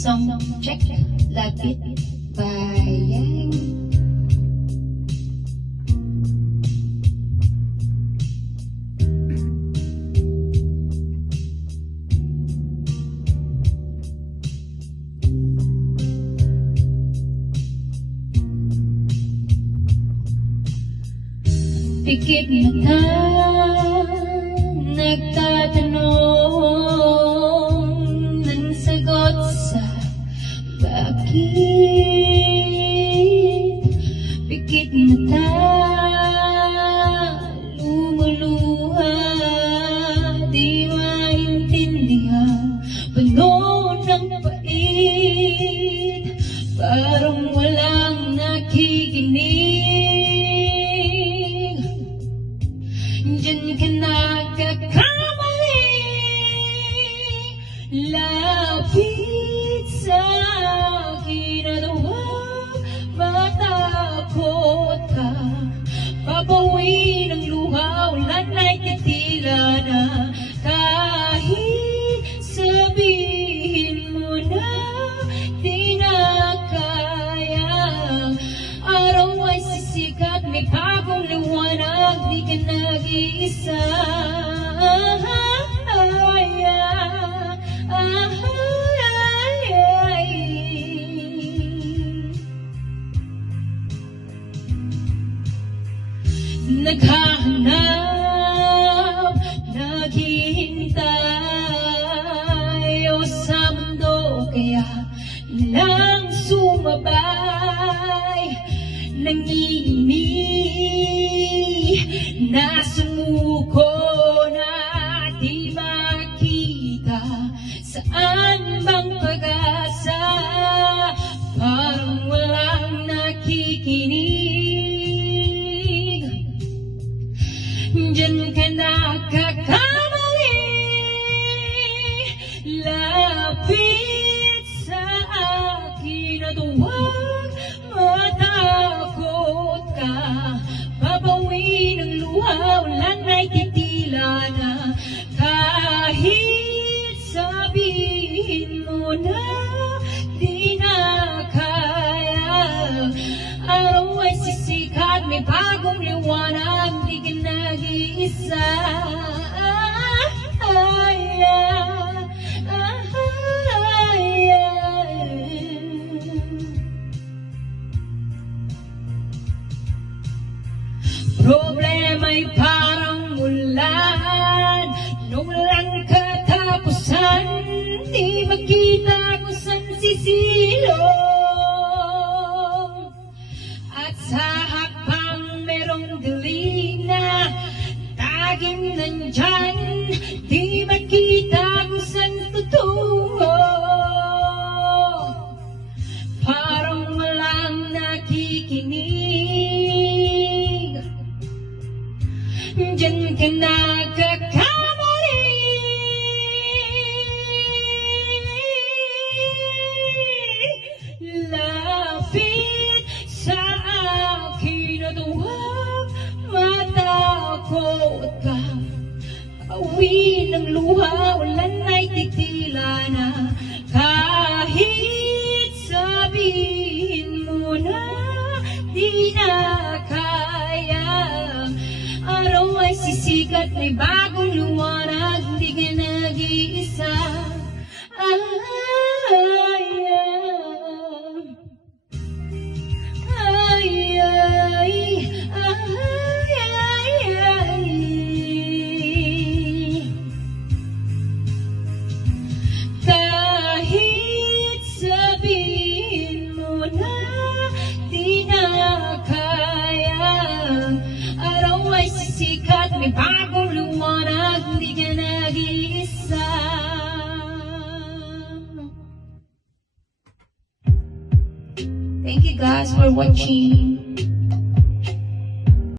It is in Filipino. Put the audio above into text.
Song check, lapit, bayang. Pikit mata, nagtatanong ng sagot sa bakit. Pikit mata, lumuluha, di maintindihan, puno ng pait, parang walang nakikinig. Diyan ka nagkakamali, lapit sa akin at huwag matakot ka. Papawi ng luha, wala na'y titila na, kahit sabihin mo na di na kaya. Araw ay sisikat, may bagong liwanag, di ka nag-iisa. Naghahanap, naghihintay o sa mundo, kaya ilang sumabay, nanginginig, nasumuko na di makita. Saan bang pag-asa? Parang walang nakikinig. Diyan ka nagkakamali, lapit sa akin at huwag matakot ka. Babawi ng luha, walang na'y titila na, kahit sabihin mo na di na kaya. Araw ay sisikat, may bagong liwanag, di ka nag-iisa. Problema'y parang ulan na walang katapusan, di makita kung saan sisilong. At sa hakbang merong dilim na taging nandyan, di makita kung saan tutungo. Parang walang nakikinig. Diyan ka nagkakamali, lapit sa akin at huwag matakot ka. Awi ng luha, walang na'y titila na, kahit sabihin mo na di na kaya. Araw ay sisikat, may bagong liwanag, di ka nag-iisa. Kahit sabihin mo na di na kaya. Araw ay sisikat, may bagong liwanag, di ka nag-iisa. Thank you guys for watching.